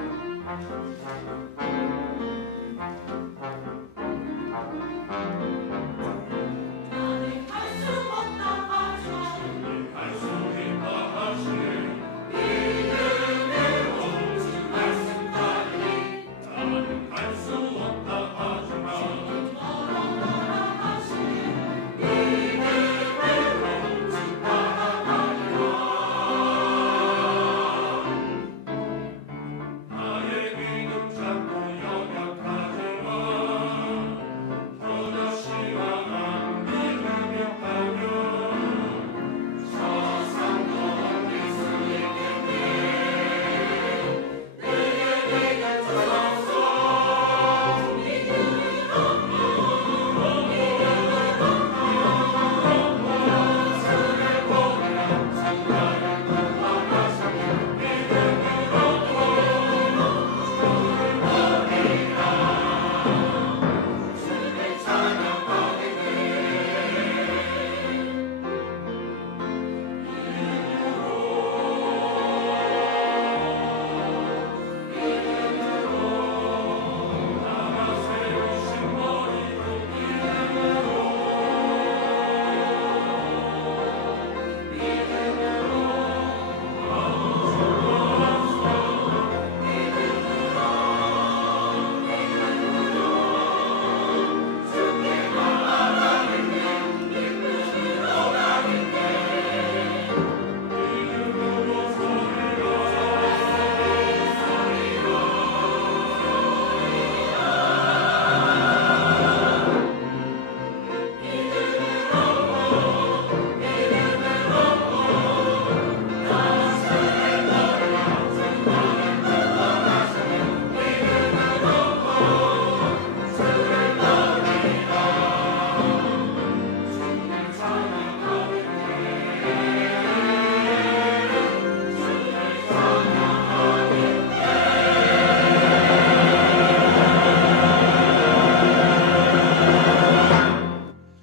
Thank you.